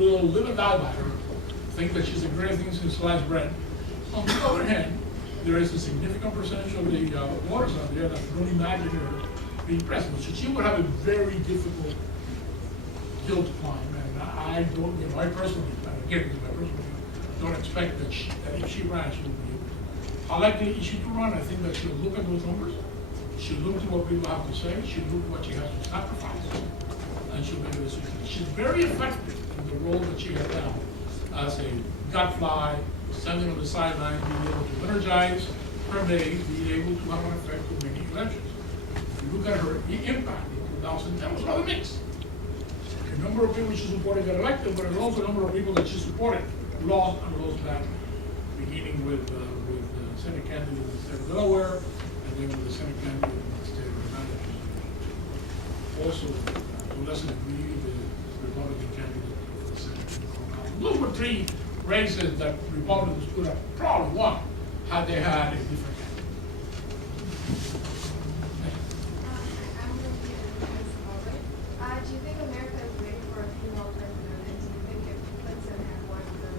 will live and die by her, think that she's the greatest thing since sliced bread. On the other hand, there is a significant percentage of the voters out there that don't imagine her being president. So she would have a very difficult hill to climb. And I don't, I personally, again, this is my personal view, don't expect that, that if she ran, she would be able to. How likely is she to run? I think that she'll look at those numbers. She'll look at what people have to say. She'll look at what she has to sacrifice. And she'll make a decision. She's very effective in the role that she has now as a gadfly, standing on the sideline, being able to energize her base, being able to have an effect on making elections. If you look at her impact in 2010, was rather mixed. The number of people she supported got elected, but there's also a number of people that she supported lost and lost badly, beginning with the Senate candidate in the state of Delaware, and then with the Senate candidate in the state of Nevada. Also, to a lesser degree, the Republican candidate for the Senate in Colorado. Those were three races that Republicans could have probably won had they had a different candidate. Do you think America is ready for a female president? And do you think if Clinton had won the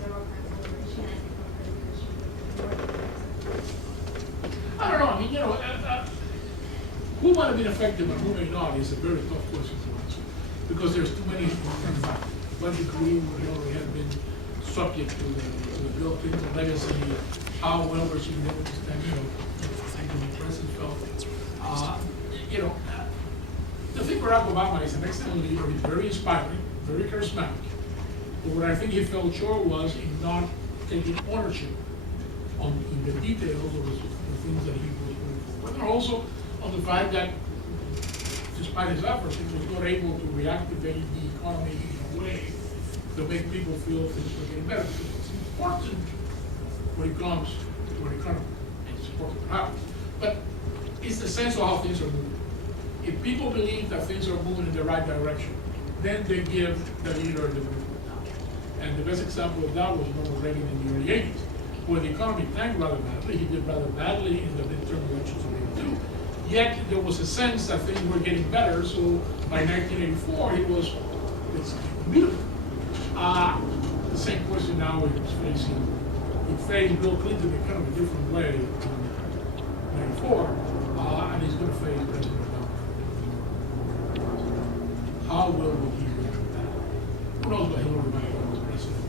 Democrats' nomination as become president, she would have been more? I don't know. I mean, who might have been effective and who may not is a very tough question to answer because there's too many things about what degree would Hillary have been subject to the Bill Clinton legacy, how well was she able to stand, thinking the president felt. I think Barack Obama is an excellent leader. He's very inspiring, very charismatic. But what I think he fell short was in not taking ownership in the details of the things that he was doing for. But also on the fact that, despite his efforts, he was not able to reactivate the economy in a way to make people feel things were getting better. It's important when it comes to an economy. It's important to happen. But it's the sense of how things are moving. If people believe that things are moving in the right direction, then they give the leader the movement now. And the best example of that was Ronald Reagan in the early 80s, where the economy tanked rather badly. He did rather badly in the midterm elections of 82. Yet there was a sense that things were getting better, so by 1984 he was beautiful. The same question now is facing, Bill Clinton in kind of a different way in 94, and he's going to face President Obama. How well will he react to that? Who knows what Hillary might have done as president?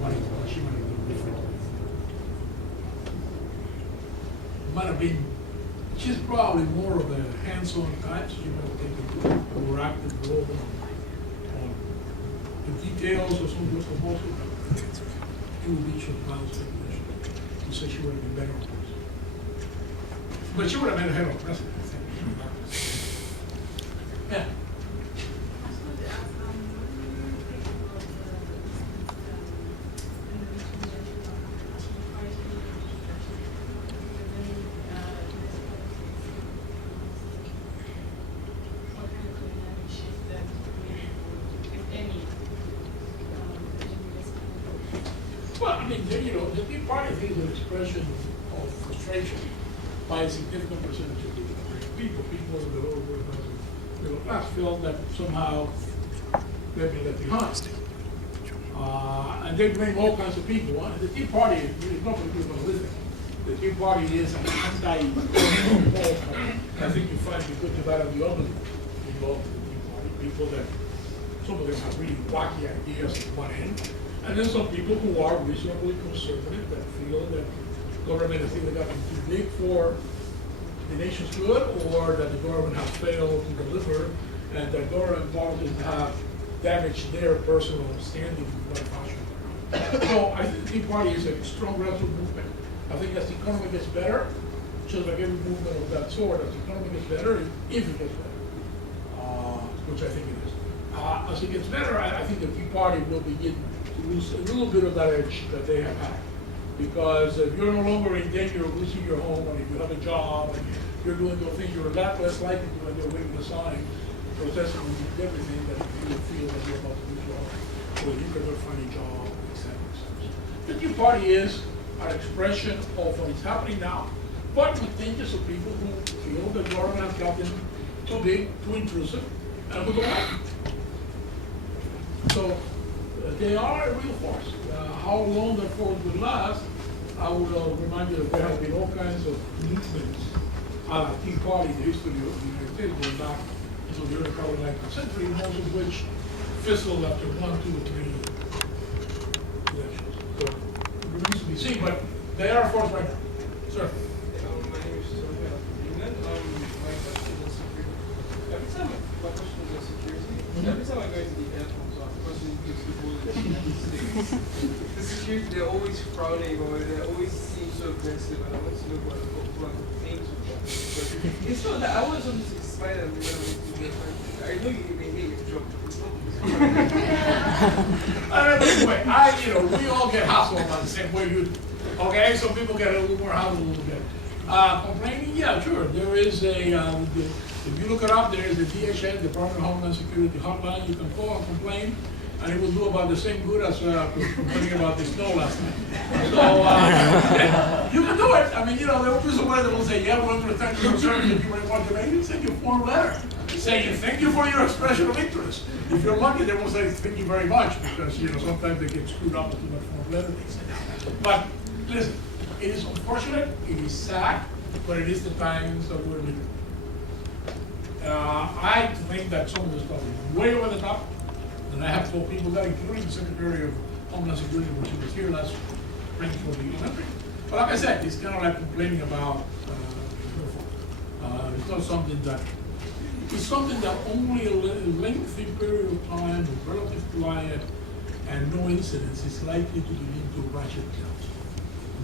What she might have done differently. Might have been, she's probably more of a hands-on type, so she might have taken a more active role on the details of some of those proposals. It would be just wild speculation to say she would have been better on this. But she would have been ahead of president, I think. Yeah. Well, I mean, the Tea Party is an expression of frustration by a significant percentage of people. People in the lower middle class feel that somehow they've been left behind. And they blame all kinds of people. The Tea Party is not going to listen. The Tea Party is an anti-party. I think you find the good, the bad, and the ugly involved in the Tea Party. People that, some of them have really wacky ideas at one end. And then some people who are reasonably conservative that feel that government is either gotten too big for the nation's good or that the government has failed to deliver and that government policies have damaged their personal standing in one fashion. So I think the Tea Party is a strong grassroots movement. I think as the economy gets better, just like every movement of that sort, as the economy gets better, if it gets better, which I think it is. As it gets better, I think the Tea Party will begin to lose a little bit of that edge that they have had. Because if you're no longer in danger of losing your home, and if you have a job, and you're doing those things, you're a lot less likely to when you're waving a sign, protesting with everything that you feel that you're about to lose your home, or you cannot find a job, etc. The Tea Party is an expression of what is happening now, but with tinges of people who feel the government has gotten too big, too intrusive, and we go back. So they are a real force. How long that force will last, I will remind you that there have been all kinds of movements, a la Tea Party, the history of the United States going back into the early part of the 19th century, most of which fizzled after 1, 2, or 3 elections. So it remains to be seen, but they are a force right now. Sir. My name is Sonia England. My question is security. Every time my question is on security, every time I go into the airport, so I'm questioning the border in the United States. The security, they're always frowning or they always seem so aggressive, and I want to know what aims with that. But it's not that I want something to explain and I know you may hate your job. It's not. Anyway, we all get hassled on the same way you. Okay, some people get a little more hassled a little bit. Complaining, yeah, sure. There is if you look it up, there is a DHS, Department of Homeland Security hotline. You can call and complain, and it will do about the same good as complaining about the snow last night. So you can do it. I mean, there will be somebody that will say, yeah, we're going to thank you for service. If you really want to make it, send you a form letter saying thank you for your expression of interest. If you're lucky, they will say thank you very much because sometimes they get screwed up with too much form letter. But listen, it is unfortunate, it is sad, but it is the times that we're living. I think that some of this stuff is way over the top, and I have told people that, including the Secretary of Homeland Security, when she was here last spring for the Olympics. But like I said, it's kind of like complaining about it's not something that, it's something that only a lengthy period of time with relative quiet and no incidents is likely to begin to ratchet down.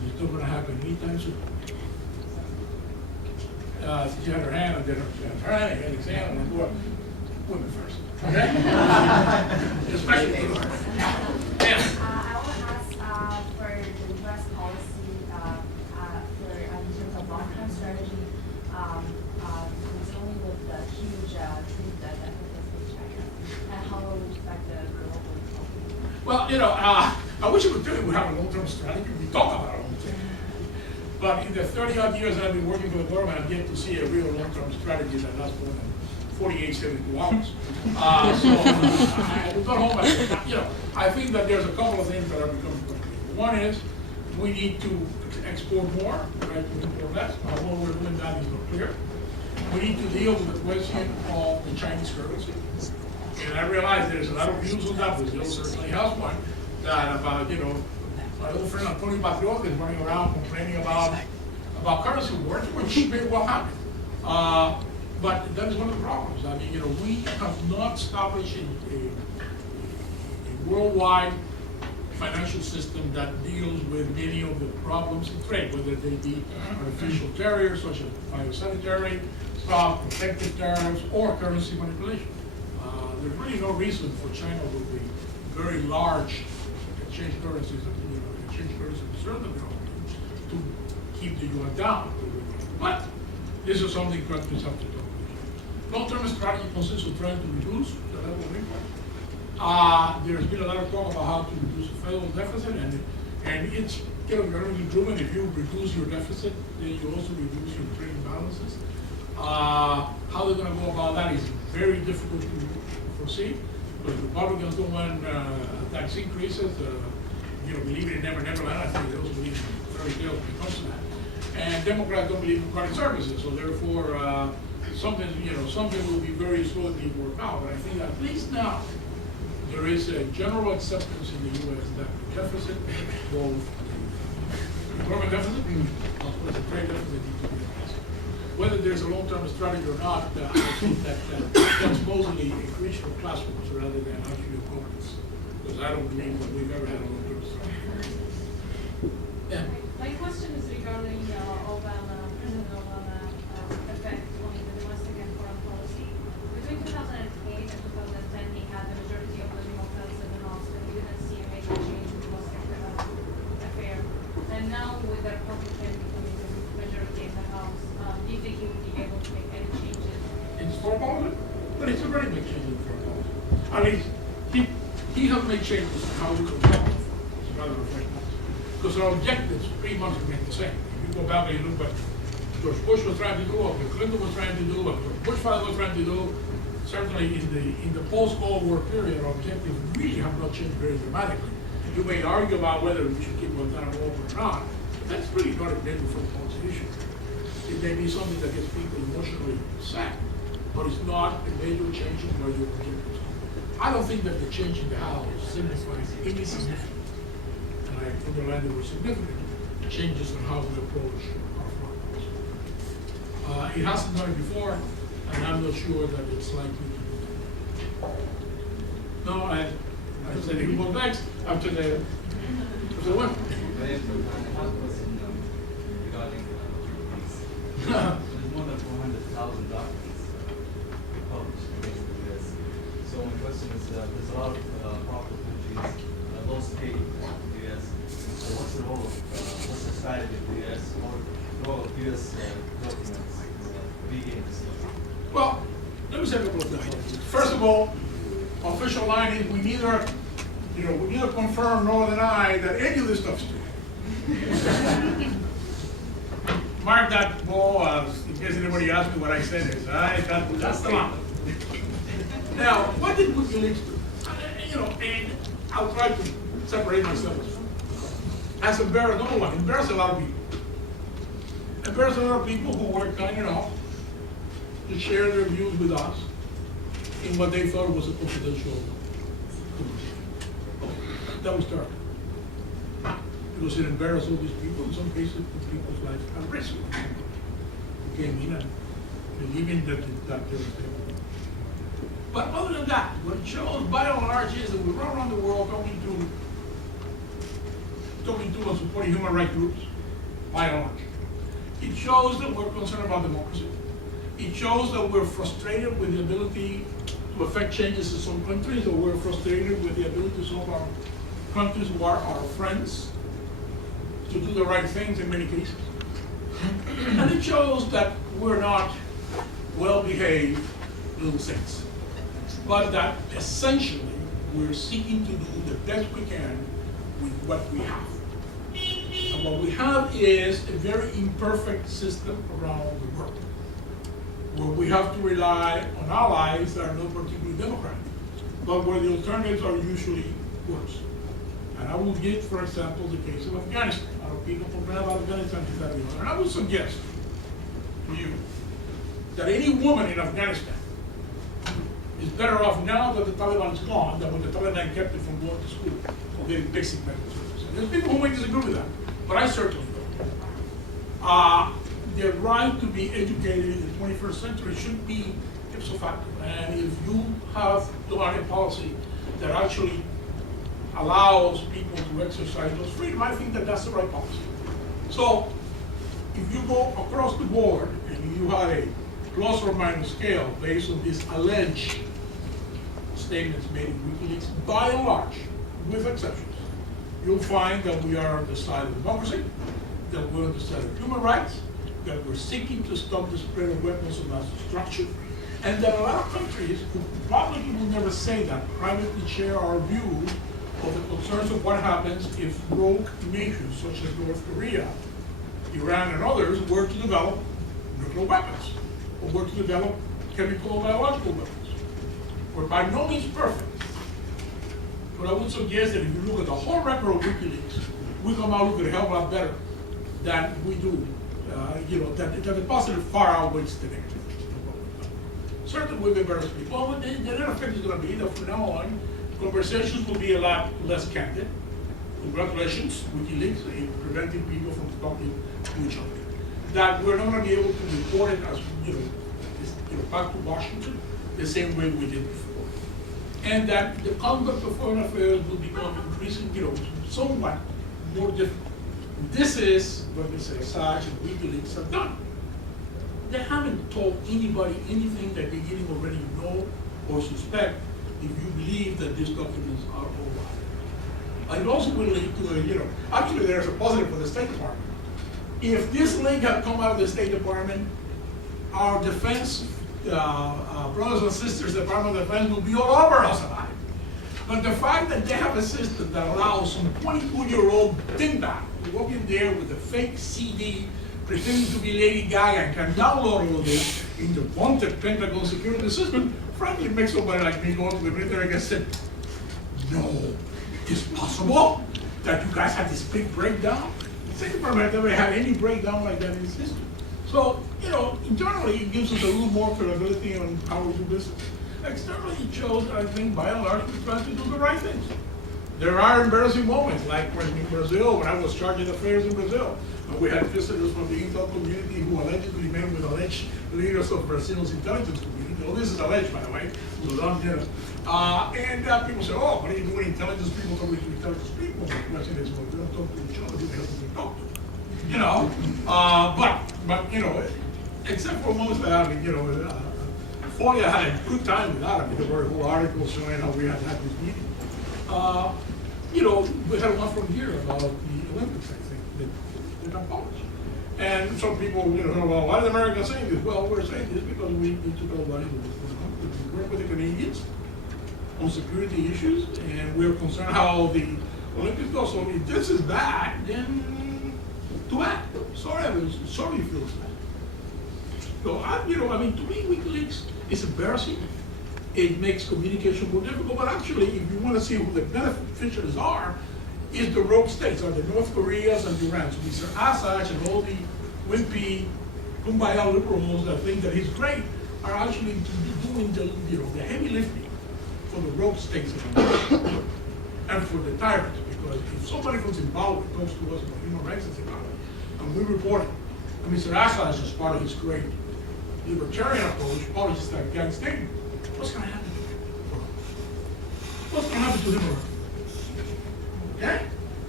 And it's not going to happen anytime soon. She had her hand on dinner, she had her hand, exam, and go women first. Okay? Especially for her. Yeah. I want to ask for the U.S. policy in terms of long-term strategy, dealing with the huge trade deficit with China, and how it will affect the global economy. Well, I wish I could tell you we have a long-term strategy. We talk about it all the time. But in the 30-odd years that I've been working for the government, I've yet to see a real long-term strategy that lasts more than 48, 72 hours. I was not home. I think that there's a couple of things that are becoming quite clear. One is we need to export more, right? We import less. How well we're doing that is not clear. We need to deal with the question of the Chinese currency. And I realize there's a lot of views on that, but Bill certainly has one, that about, my old friend Antonio Patriot is running around complaining about currency wars, which may well happen. But that is one of the problems. I mean, we have not established a worldwide financial system that deals with many of the problems in trade, whether they be artificial barriers such as phytosanitary stuff, protective tariffs, or currency manipulation. There's really no reason for China with the very large exchange currencies reserve that they all use to keep the yuan down. But this is something countries have to talk about. Long-term strategy consists of trying to reduce the level of import. There's been a lot of talk about how to reduce the federal deficit, and it's really proven if you reduce your deficit, then you also reduce your trade imbalances. How they're going to go about that is very difficult to foresee. But Republicans don't want tax increases. Believe it in never land. I think they also believe in fairy tales when it comes to that. And Democrats don't believe in credit services, so therefore something will be very slowly worked out. But I think at least now there is a general acceptance in the U.S. that the deficit, both the government deficit as well as the trade deficit, needs to be addressed. Whether there's a long-term strategy or not, I think that's mostly a creation of classrooms rather than actually a governance. Because I don't believe that we've ever had a long-term strategy. Yeah. My question is regarding President Obama effect on the domestic and foreign policy. Between 2008 and 2010, he had the majority of the Democrats in the House, and we didn't see a major change in the domestic affair. And now, with the Republican becoming the majority in the House, do you think he would be able to make any changes? In foreign policy? But it's a very big change in foreign policy. I mean, he has made changes in how we control, as a matter of fact. Because our objectives pretty much remain the same. If you go back and you look what George Bush was trying to do, what Bill Clinton was trying to do, what George Bush father was trying to do, certainly in the post-Cold War period, our objectives really have not changed very dramatically. You may argue about whether we should keep Guantanamo open or not, but that's really not a major foreign policy issue. It may be something that gets people emotionally sad, but it's not a major change in our objectives. I don't think that the change in the House signifies any significant, and I underline the word significant, changes in how we approach our foreign policy. It hasn't done it before, and I'm not sure that it's likely to do that. No, I said he will next after the one. I have a question regarding these. There's more than 400,000 documents published against the U.S. So my question is, there's a lot of powerful countries, low state in the U.S. So what's the role of, what's the strategy of the U.S. or the role of U.S. documents being this? Well, let me say a couple of things. First of all, official line is we neither confirm nor deny that any of this stuff's true. Mark that ball in case anybody asks me what I said is. That's the line. Now, what did WikiLeaks do? And I'll try to separate myself. As embarrassed, number one, embarrassed a lot of people. Embarrassed a lot of people who were kind enough to share their views with us in what they thought was a confidential conversation. That was terrible. Because it embarrassed all these people, in some cases put people's lives at risk. Who came in and believing that they were there. But other than that, what it shows by and large is that we run around the world talking to and supporting human rights groups, by and large. It shows that we're concerned about democracy. It shows that we're frustrated with the ability to affect changes in some countries, or we're frustrated with the ability of some of our countries who are our friends to do the right things in many cases. And it shows that we're not well-behaved little saints, but that essentially we're seeking to do the best we can with what we have. And what we have is a very imperfect system around the world, where we have to rely on allies that are not particularly democratic, but where the alternatives are usually worse. And I will give, for example, the case of Afghanistan. A lot of people complain about Afghanistan, this, that, and the other. And I would suggest to you that any woman in Afghanistan is better off now that the Taliban is gone than when the Taliban kept it from going to school or getting basic medical services. There's people who may disagree with that, but I certainly don't. The right to be educated in the 21st century should be ipso facto. And if you have done a policy that actually allows people to exercise those freedom, I think that that's the right policy. So if you go across the board and you have a plus or minus scale based on these alleged statements made in WikiLeaks, by and large, with exceptions, you'll find that we are on the side of democracy, that we're on the side of human rights, that we're seeking to stop the spread of weapons of mass destruction, and that a lot of countries who probably will never say that privately share our view of the concerns of what happens if rogue nations such as North Korea, Iran, and others were to develop nuclear weapons, or were to develop chemical or biological weapons. We're by no means perfect. But I would suggest that if you look at the whole record of WikiLeaks, we come out looking a hell of a lot better than we do. That the positive far outweighs the negative. Certainly we've embarrassed people. But the net effect is going to be that from now on, conversations will be a lot less candid. Congratulations, WikiLeaks, in preventing people from talking to each other. That we're not going to be able to report it as back to Washington the same way we did before, and that the conduct of foreign affairs will become increasingly, somewhat more difficult. This is what Mr. Assange and WikiLeaks have done. They haven't told anybody anything that they didn't already know or suspect if you believe that these documents are all right. It also will lead to actually there's a positive for the State Department. If this link had come out of the State Department, our defense brothers and sisters, the Department of Defense, will be all over us about it. But the fact that they have a system that allows some 22-year-old dingbat to walk in there with a fake CD pretending to be Lady Gaga and can download all of this in the vaunted Pentagon security system frankly, makes somebody like me go to the military and say, no, it's possible that you guys had this big breakdown? State Department never had any breakdown like that in its history. So, internally, it gives us a little more credibility on how we do business. Externally, it shows, I think, by and large, we're trying to do the right things. There are embarrassing moments, like when in Brazil, when I was charging affairs in Brazil, and we had visitors from the intel community who allegedly met with alleged leaders of Brazil's intelligence community. Well, this is alleged, by the way, so don't, and people say, oh, what are you doing, intelligence people talking to intelligence people? The question is, well, we don't talk to each other, who the hell do we talk to? But except for moments like that, Folia had a good time without him. There were whole articles showing how we had this meeting. We had one from here about the Olympics, I think, that they got published. And some people, well, why are the Americans saying this? Well, we're saying this because we need to know what is going on. We work with the Canadians on security issues, and we're concerned how the Olympics go. So if this is bad, then too bad. Sorry you feel bad. So, to me, WikiLeaks is embarrassing. It makes communication more difficult, but actually, if you want to see who the beneficiaries are, is the rogue states, are the North Koreas and Iran. So Mr. Assange and all the wimpy, kumbaya liberals that think that he's great are actually doing the heavy lifting for the rogue states and for the tyrants. Because if somebody from Zimbabwe comes to us about human rights in Zimbabwe, and we report it, and Mr. Assange is part of his great libertarian approach, policies like gang statement, what's going to happen to him? What's going to happen to him? Okay?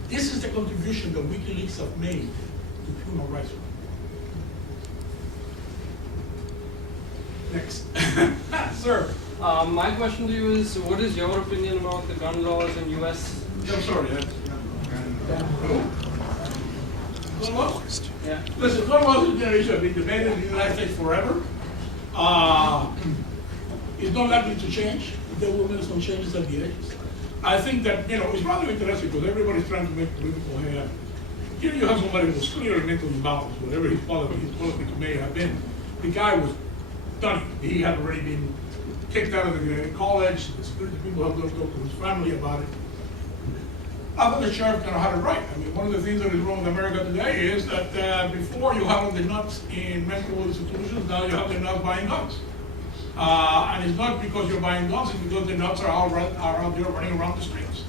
This is the contribution that WikiLeaks have made to human rights. Next. Sir. My question to you is, what is your opinion about the gun laws in U.S.? I'm sorry. Gun laws? Yeah. Listen, gun laws in generation have been debated in the United States forever. It's not likely to change. There will be some changes at the edges. I think that, it's rather interesting because everybody's trying to make political hay out of it. Here you have somebody who's clearly mentally imbalanced, whatever his politics may have been. The guy was done. He had already been kicked out of the college. The security people have to talk to his family about it. I thought the sheriff kind of had it right. I mean, one of the things that is wrong with America today is that before you had the nuts in mental institutions, now you have the nuts buying guns. And it's not because you're buying guns, it's because the nuts are out there running around the streets.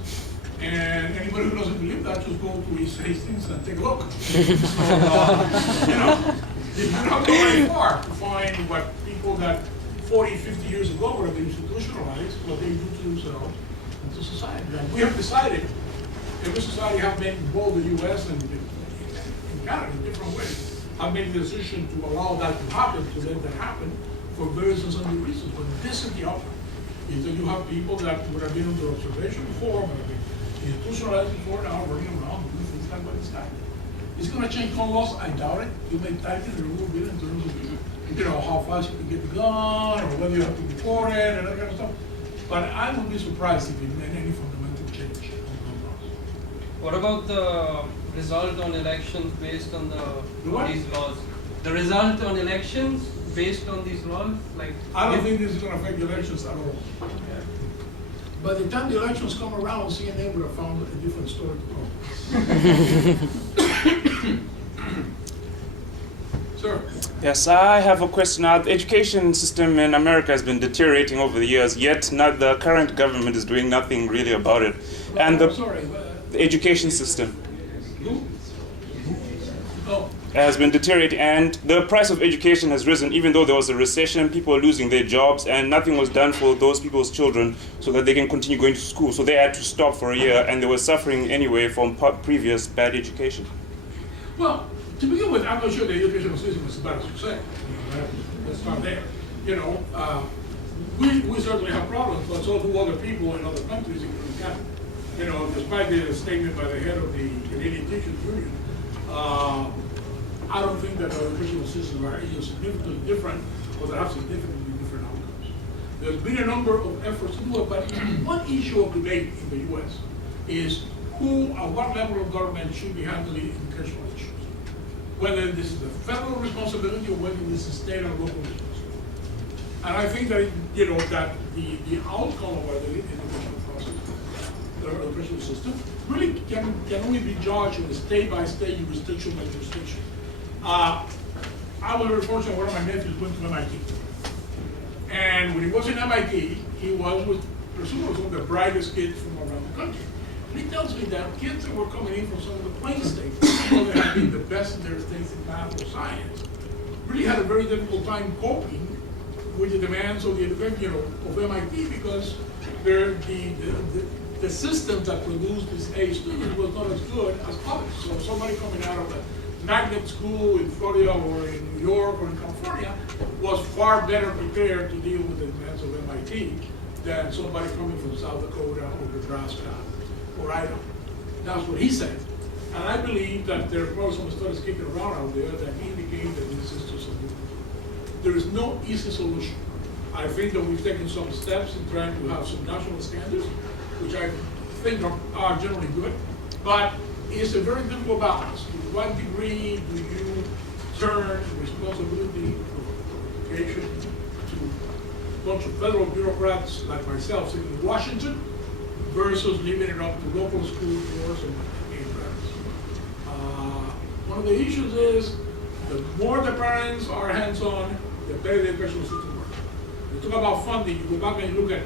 And anybody who doesn't believe that, just go to East Hastings and take a look. You don't have to go very far to find what people that 40, 50 years ago would have been institutionalized, what they do to themselves and to society. And we have decided, every society have made, both the US and Canada in different ways, have made the decision to allow that to happen, to let that happen, for various and sundry reasons. But this is the outcome, is that you have people that would have been under observation before, but have been institutionalized before, now running around doing things like what this guy did. It's going to change gun laws? I doubt it. You may tighten it a little bit in terms of, how fast you can get the gun, or whether you have to report it, and that kind of stuff. But I would be surprised if it made any fundamental change on gun laws. What about the result on elections based on these laws? The result on elections based on these laws? I don't think this is going to affect the elections at all. Yeah. By the time the elections come around, CNN would have found a different story to go. Sir? Yes, I have a question. The education system in America has been deteriorating over the years, yet not the current government is doing nothing really about it. And the education system has been deteriorating, and the price of education has risen, even though there was a recession, people are losing their jobs, and nothing was done for those people's children so that they can continue going to school. So they had to stop for a year, and they were suffering anyway from previous bad education. Well, to begin with, I'm not sure the educational system is about as you say. Let's start there. We certainly have problems, but so do other people in other countries, including Canada. Despite the statement by the head of the Canadian Teachers Union, I don't think that our educational systems are either significantly different or that have significantly different outcomes. There's been a number of efforts to do it, but one issue of debate in the U.S. is who, at what level of government should be handling educational issues. Whether this is a federal responsibility or whether this is state and local responsibility. And I think that, that the outcome of our educational process, the educational system, really can only be judged on a state-by-state, jurisdiction by jurisdiction. I was very fortunate, one of my nephews went to MIT. And when he was in MIT, he was with, presumably, some of the brightest kids from around the country. And he tells me that kids that were coming in from some of the plain states, people that had been the best in their states in math or science, really had a very difficult time coping with the demands of the of MIT, because the system that produced these A students was not as good as others. So somebody coming out of a magnet school in Florida or in New York or in California was far better prepared to deal with the demands of MIT than somebody coming from South Dakota or Nebraska or Idaho. That's what he said. And I believe that there are probably some studies kicking around out there that indicate that this is just there is no easy solution. I think that we've taken some steps in trying to have some national standards, which I think are generally good, but it's a very difficult balance. To what degree do you turn responsibility of education to a bunch of federal bureaucrats like myself sitting in Washington versus leaving it up to local school boards and parents? One of the issues is the more the parents are hands-on, the better the educational system works. You talk about funding, you go back and you look at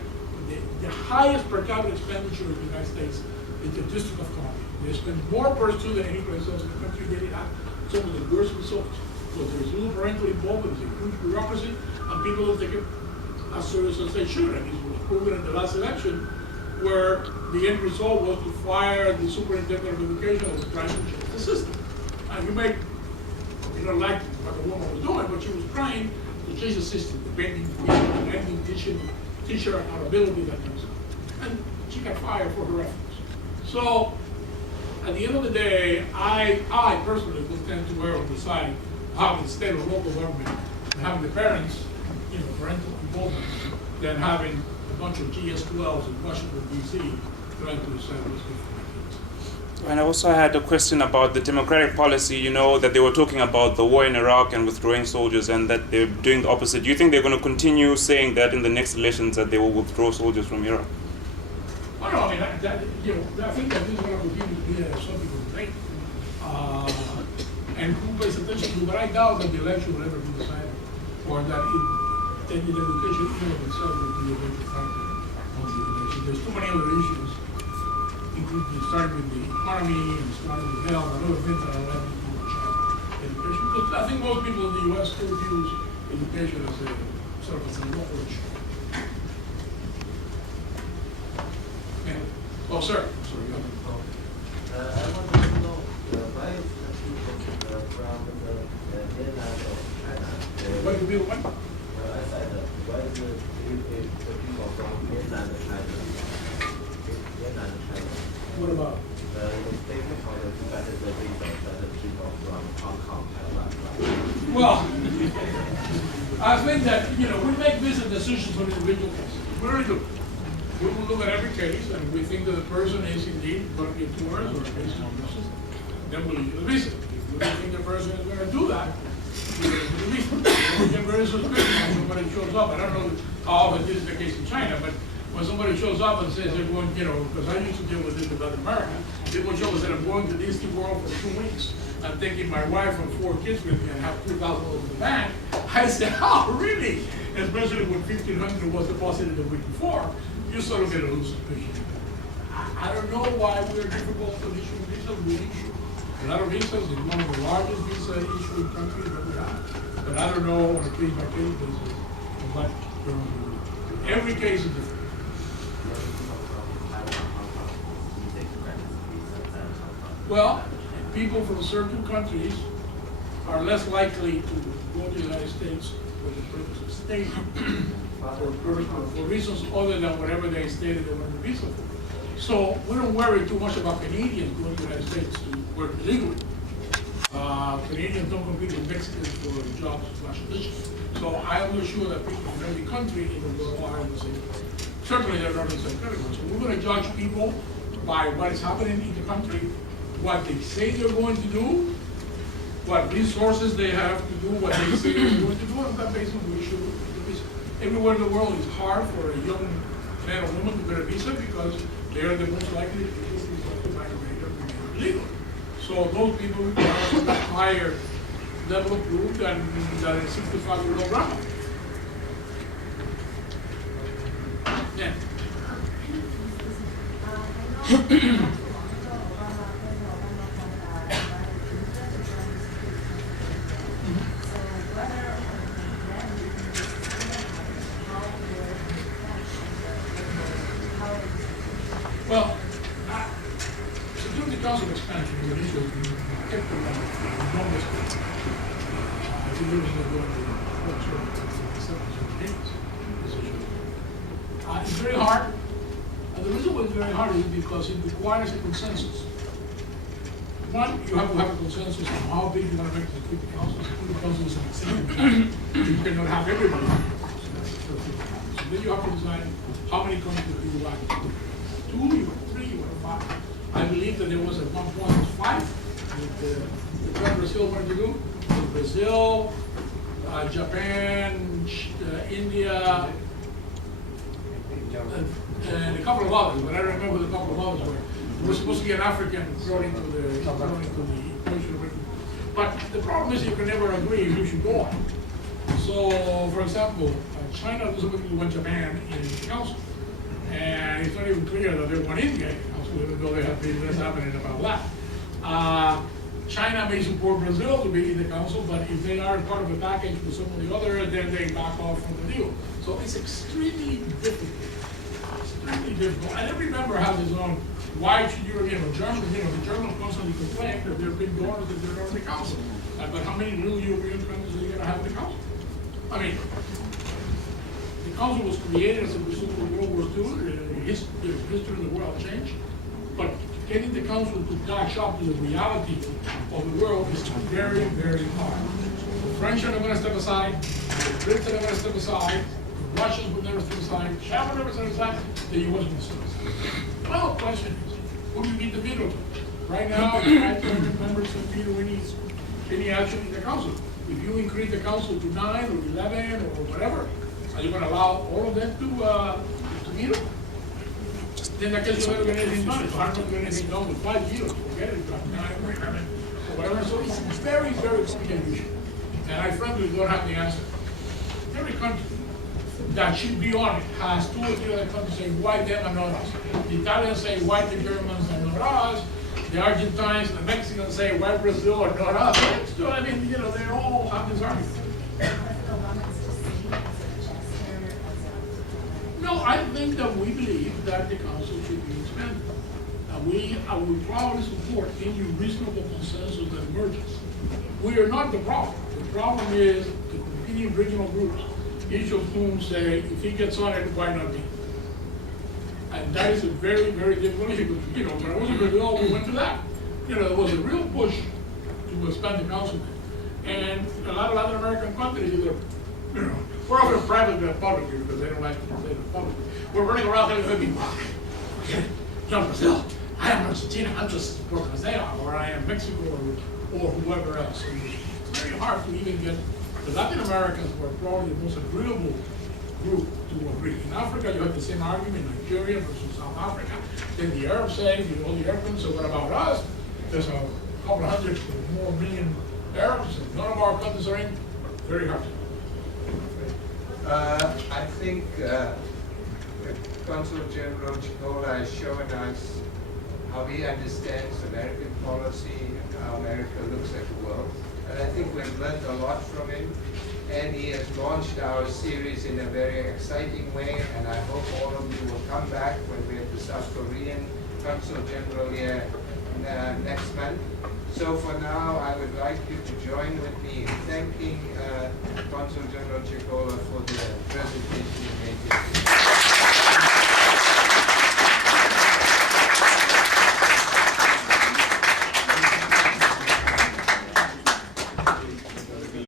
the highest per capita expenditure in the United States is the District of Columbia. They spend more per student than any place else in the country. They have some of the worst results. So there's little parental involvement, there's a huge bureaucracy, and people don't take it as serious as they should. And this was proven in the last election, where the end result was to fire the superintendent of education that was trying to change the system. And you may not like what the woman was doing, but she was trying to change the system, the bending teacher accountability, that kind of stuff. And she got fired for her efforts. So, at the end of the day, I personally would tend to err on the side of having the state or local government and having the parents, parental involvement, than having a bunch of GS-12s in Washington, D.C. trying to decide what's good for my kids. And I also had a question about the democratic policy, that they were talking about the war in Iraq and withdrawing soldiers, and that they're doing the opposite. Do you think they're going to continue saying that in the next elections, that they will withdraw soldiers from Iraq? Well, no, I mean, I think that this is going to continue to be some people think. And who pays attention to, but I doubt that the election will ever be decided, or that the education in of itself will be a major factor on the election. There's too many other issues, including starting with the economy and starting with health and other things that are likely to overshadow education. Because I think most people in the U.S. still views education as a sort of a local issue. Oh, sir. Sorry, go ahead. I want to know why is the people from the mainland of China? What do you mean? What? I said, why is the people from mainland China? Mainland China. What about? The statement of the Tibetan visa that the people from Hong Kong, Taiwan, right? Well, I think that, we make business decisions on individual cases. We really do. We will look at every case, and if we think that the person is indeed going to get tours or based on business, then we'll issue the visa. If we don't think the person is going to do that, we'll issue the visa. We get very suspicious when somebody shows up. I don't know how often this is the case in China, but when somebody shows up and says they're going, because I used to deal with this in Latin America, people show us that I'm going to Disney World for 2 weeks. I'm taking my wife and 4 kids with me and have $2,000 in the bank. I said, oh, really? Especially when $1,500 was deposited the week before. You sort of get a little suspicion. I don't know why we're difficult to issue visas. We issue a lot of visas. It's one of the largest visa issuing countries that we have. But I don't know on a case-by-case basis what we're going to do. Every case is different. Well, people from certain countries are less likely to go to the United States for the purpose of staying. For reasons other than whatever they stated they wanted a visa for. So we don't worry too much about Canadians going to the United States to work legally. Canadians don't compete with Mexicans for jobs / positions. So I am sure that people from every country in the world are in the same. Certainly they're not in the same category. So we're going to judge people by what is happening in the country, what they say they're going to do, what resources they have to do what they say they're going to do, and that based on we issue the visa. everywhere in the world it's hard for a young man or woman to get a visa because they are the most likely people who want to migrate or remain illegal. So those people require a higher level of proof than a 65-year-old grandma. Yeah. Well, Security Council expansion was an issue kept around the longest time. I think it was going to it's very hard. And the reason why it's very hard is because it requires a consensus. One, you have to have a consensus on how big you're going to make the Security Council. The Security Council is an executive. You cannot have everybody. So then you have to decide how many countries do you like. 2, you want 3, you want 5. I believe that there was at one point 5 with what Brazil wanted to do. Brazil, Japan, India, and a couple of others, but I don't remember the couple of others were. There was supposed to be an African according to the equation. But the problem is you can never agree who should go on. So, for example, China doesn't want Japan in the council. And it's not even clear that they want India in the council, even though they have been less happening about that. China may support Brazil to be in the council, but if they are part of a package with some of the other, then they back off from the deal. So it's extremely difficult. Extremely difficult. And every member has his own. Why should European or German? The Germans constantly complain that they're big donors that they're not in the council. But how many real European countries are you going to have in the council? I mean, the council was created as a result of World War II. History of the world changed. But getting the council to catch up to the reality of the world is very, very hard. The French are not going to step aside. The Brits are not going to step aside. The Russians will never step aside. China will never step aside. The US will step aside. Well, the question is, who do you need the veto to? Right now, the 5 members don't veto any action in the council. If you increase the council to 9 or 11 or whatever, are you going to allow all of them to veto? Then I guess you'll never get anything done. It's hard to get anything done with 5 years. Forget it, or whatever. So it's a very, very complicated issue. And I frankly don't have the answer. Every country that should be on it has 2 or 3 other countries saying, why them and not us? The Italians say, why the Germans and not us? The Argentines and the Mexicans say, why Brazil and not us? So, I mean, they all have this argument. No, I think that we believe that the council should be expanded. I would probably support any reasonable consensus that emerges. We are not the problem. The problem is the competing regional groups, each of whom say, if he gets on it, why not me? And that is a very, very difficult issue. When I was in Brazil, we went to that. There was a real push to expand the council. And a lot of Latin American countries, either, we're often private than publicly because they don't like to say it publicly. We're running around telling people, Brazil, I am Argentina, I'm just as important as they are, or I am Mexico or whoever else. So it's very hard to even get the Latin Americans were probably the most agreeable group to agree. In Africa, you have the same argument, Nigeria versus South Africa. Then the Arabs say, all the Arabs, so what about us? There's a couple hundred or more million Arabs, and none of our countries are in. Very hard. I think Consul General Chicola has shown us how he understands American policy and how America looks at the world. And I think we've learned a lot from him. And he has launched our series in a very exciting way. And I hope all of you will come back when we have the South Korean Consul General here next month. So for now, I would like you to join with me in thanking Consul General Chicola for the presentation he made here.